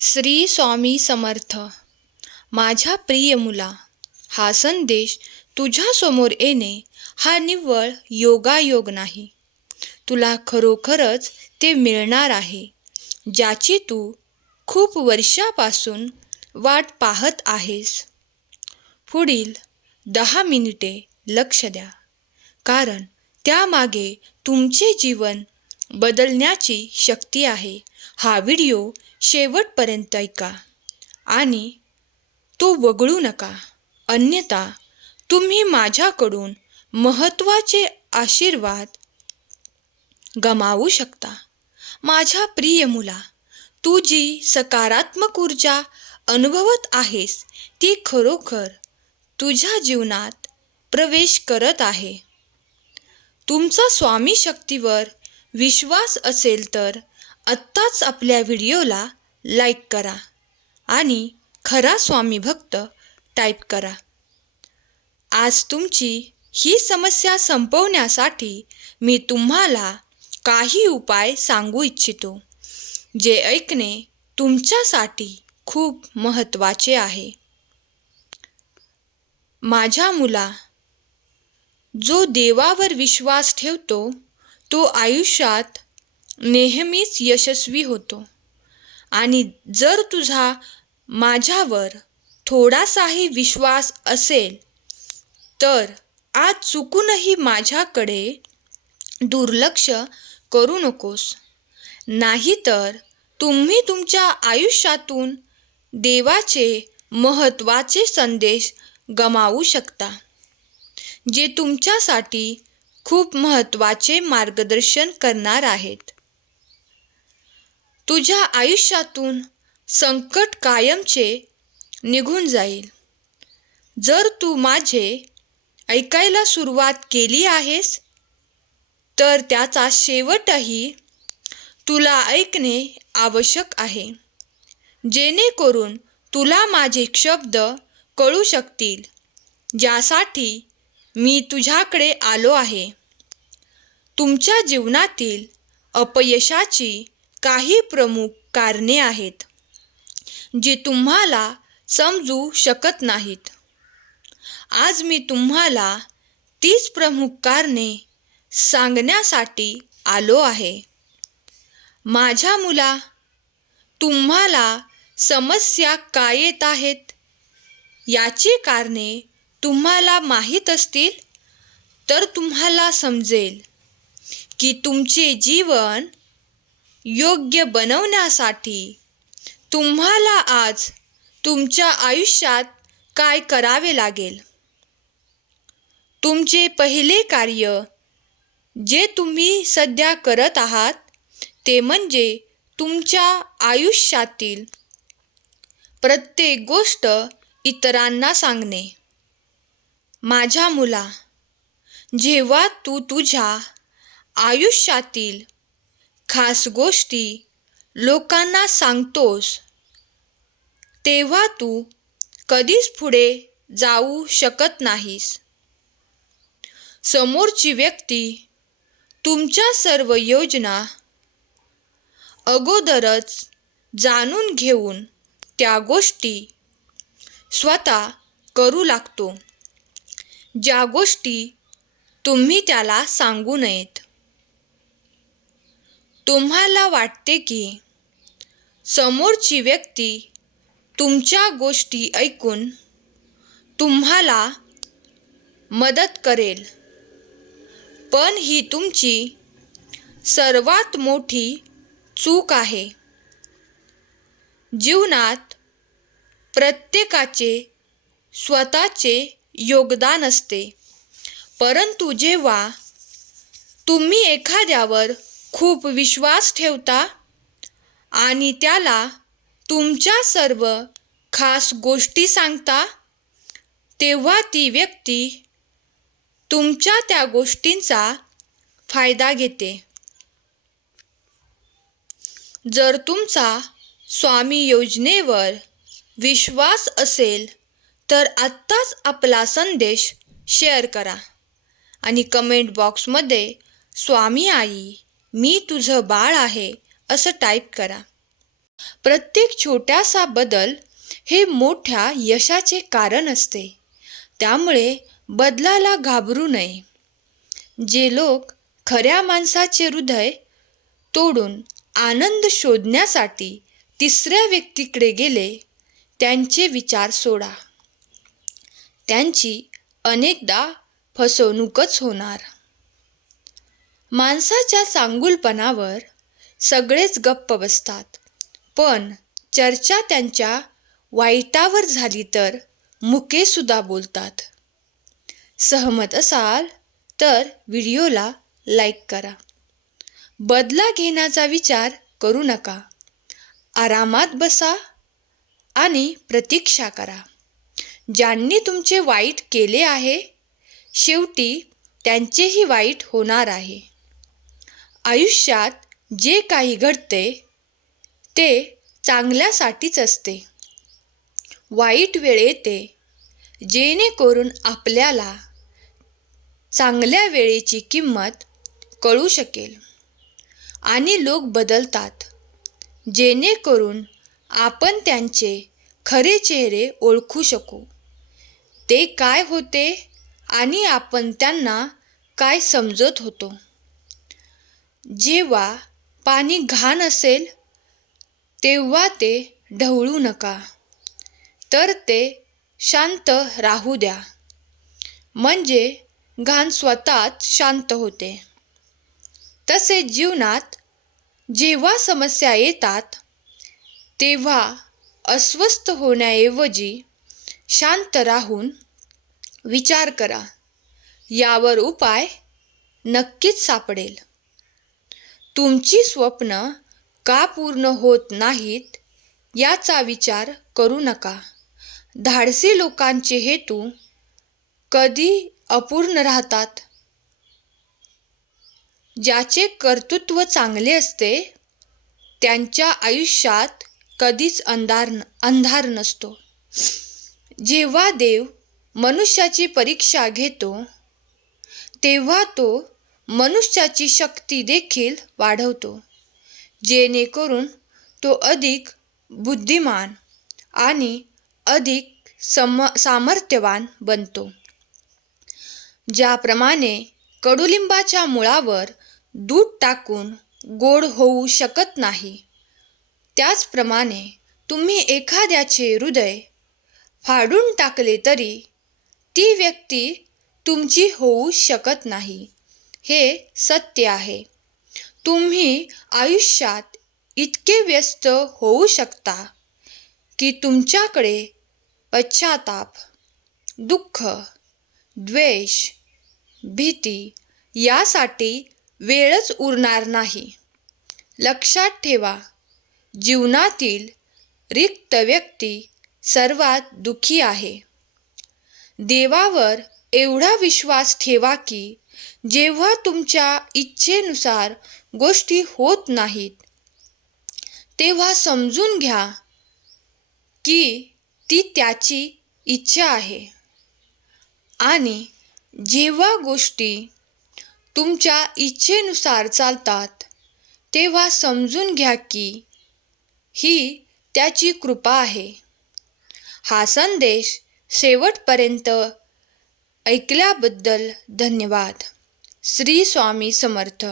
श्री स्वामी समर्थ. माझ्या प्रिय मुला हा संदेश तुझ्यासमोर येणे हा निव्वळ योगायोग नाही. तुला खरोखरच ते मिळणार आहे ज्याची तू खूप वर्षापासून वाट पाहत आहेस. पुढील दहा मिनिटे लक्ष द्या कारण त्यामागे तुमचे जीवन बदलण्याची शक्ती आहे. हा व्हिडिओ शेवटपर्यंत ऐका. आणि तो वगळू नका. अन्यथा तुम्ही माझ्याकडून महत्त्वाचे आशीर्वाद गमावू शकता. माझ्या प्रिय मुला तू जी सकारात्मक ऊर्जा अनुभवत आहेस ती खरोखर तुझ्या जीवनात प्रवेश करत आहे. तुमचा स्वामी शक्तीवर विश्वास असेल तर आत्ताच आपल्या व्हिडिओला लाईक करा आणि खरा स्वामी भक्त टाईप करा. आज तुमची ही समस्या संपवण्यासाठी मी तुम्हाला काही उपाय सांगू इच्छितो जे ऐकणे तुमच्यासाठी खूप महत्त्वाचे आहे. माझ्या मुला जो देवावर विश्वास ठेवतो तो आयुष्यात नेहमीच यशस्वी होतो. आणि जर तुझा माझ्यावर थोडासाही विश्वास असेल तर आज चुकूनही माझ्याकडे दुर्लक्ष करू नकोस. नाहीतर तुम्ही तुमच्या आयुष्यातून देवाचे महत्त्वाचे संदेश गमावू शकता जे तुमच्यासाठी खूप महत्त्वाचे मार्गदर्शन करणार आहेत. तुझ्या आयुष्यातून संकट कायमचे निघून जाईल. जर तू माझे ऐकायला सुरुवात केली आहेस तर त्याचा शेवटही तुला ऐकणे आवश्यक आहे. जेणेकरून तुला माझे शब्द कळू शकतील ज्यासाठी मी तुझ्याकडे आलो आहे. तुमच्या जीवनातील अपयशाची काही प्रमुख कारणे आहेत जी तुम्हाला समजू शकत नाहीत. आज मी तुम्हाला तीच प्रमुख कारणे सांगण्यासाठी आलो आहे. माझ्या मुला तुम्हाला समस्या काय येत आहेत? याची कारणे तुम्हाला माहीत असतील तर तुम्हाला समजेल की तुमचे जीवन योग्य बनवण्यासाठी तुम्हाला आज तुमच्या आयुष्यात काय करावे लागेल? तुमचे पहिले कार्य जे तुम्ही सध्या करत आहात ते म्हणजे तुमच्या आयुष्यातील प्रत्येक गोष्ट इतरांना सांगणे. माझ्या मुला जेव्हा तू तुझ्या आयुष्यातील खास गोष्टी लोकांना सांगतोस तेव्हा तू कधीच पुढे जाऊ शकत नाहीस. समोरची व्यक्ती तुमच्या सर्व योजना अगोदरच जाणून घेऊन त्या गोष्टी स्वतः करू लागतो. ज्या गोष्टी तुम्ही त्याला सांगू नयेत. तुम्हाला वाटते की समोरची व्यक्ती तुमच्या गोष्टी ऐकून तुम्हाला मदत करेल. पण ही तुमची सर्वात मोठी चूक आहे. जीवनात प्रत्येकाचे स्वतःचे योगदान असते. परंतु जेव्हा तुम्ही एखाद्यावर खूप विश्वास ठेवता आणि त्याला तुमच्या सर्व खास गोष्टी सांगता तेव्हा ती व्यक्ती तुमच्या त्या गोष्टींचा फायदा घेते. जर तुमचा स्वामी योजनेवर विश्वास असेल तर आत्ताच आपला संदेश शेअर करा आणि कमेंट बॉक्समध्ये स्वामी आई मी तुझं बाळ आहे असं टाईप करा. प्रत्येक छोट्यासा बदल हे मोठ्या यशाचे कारण असते. त्यामुळे बदलाला घाबरू नये. जे लोक खऱ्या माणसाचे हृदय तोडून आनंद शोधण्यासाठी तिसऱ्या व्यक्तीकडे गेले त्यांचे विचार सोडा. त्यांची अनेकदा फसवणूकच होणार. माणसाच्या चांगुलपणावर सगळेच गप्प बसतात. पण चर्चा त्यांच्या वाईटावर झाली तर मुकेसुद्धा बोलतात. सहमत असाल तर व्हिडिओला लाईक करा. बदला घेण्याचा विचार करू नका. आरामात बसा आणि प्रतीक्षा करा. ज्यांनी तुमचे वाईट केले आहे शेवटी त्यांचेही वाईट होणार आहे. आयुष्यात जे काही घडते ते चांगल्यासाठीच असते. वाईट वेळ येते जेणेकरून आपल्याला चांगल्या वेळेची किंमत कळू शकेल. आणि लोक बदलतात जेणेकरून आपण त्यांचे खरे चेहरे ओळखू शकू. ते काय होते आणि आपण त्यांना काय समजत होतो? जेव्हा पाणी घाण असेल तेव्हा ते ढवळू नका. तर ते शांत राहू द्या. म्हणजे घाण स्वतःच शांत होते. तसे जीवनात जेव्हा समस्या येतात तेव्हा अस्वस्थ होण्याऐवजी शांत राहून विचार करा. यावर उपाय नक्कीच सापडेल. तुमची स्वप्न का पूर्ण होत नाहीत याचा विचार करू नका. धाडसी लोकांचे हेतू कधी अपूर्ण राहतात? ज्याचे कर्तृत्व चांगले असते त्यांच्या आयुष्यात कधीच अंधार अंधार नसतो. जेव्हा देव मनुष्याची परीक्षा घेतो तेव्हा तो मनुष्याची शक्ती देखील वाढवतो. जेणेकरून तो अधिक बुद्धिमान आणि अधिक सम सामर्थ्यवान बनतो. ज्याप्रमाणे कडुलिंबाच्या मुळावर दूध टाकून गोड होऊ शकत नाही त्याचप्रमाणे तुम्ही एखाद्याचे हृदय फाडून टाकले तरी ती व्यक्ती तुमची होऊ शकत नाही. हे सत्य आहे. तुम्ही आयुष्यात इतके व्यस्त होऊ शकता की तुमच्याकडे पश्चाताप दुःख द्वेष भीती यासाठी वेळच उरणार नाही. लक्षात ठेवा जीवनातील रिक्त व्यक्ती सर्वात दुःखी आहे. देवावर एवढा विश्वास ठेवा की जेव्हा तुमच्या इच्छेनुसार गोष्टी होत नाहीत तेव्हा समजून घ्या की ती त्याची इच्छा आहे. आणि जेव्हा गोष्टी तुमच्या इच्छेनुसार चालतात तेव्हा समजून घ्या की ही त्याची कृपा आहे. हा संदेश शेवटपर्यंत ऐकल्याबद्दल धन्यवाद. श्री स्वामी समर्थ.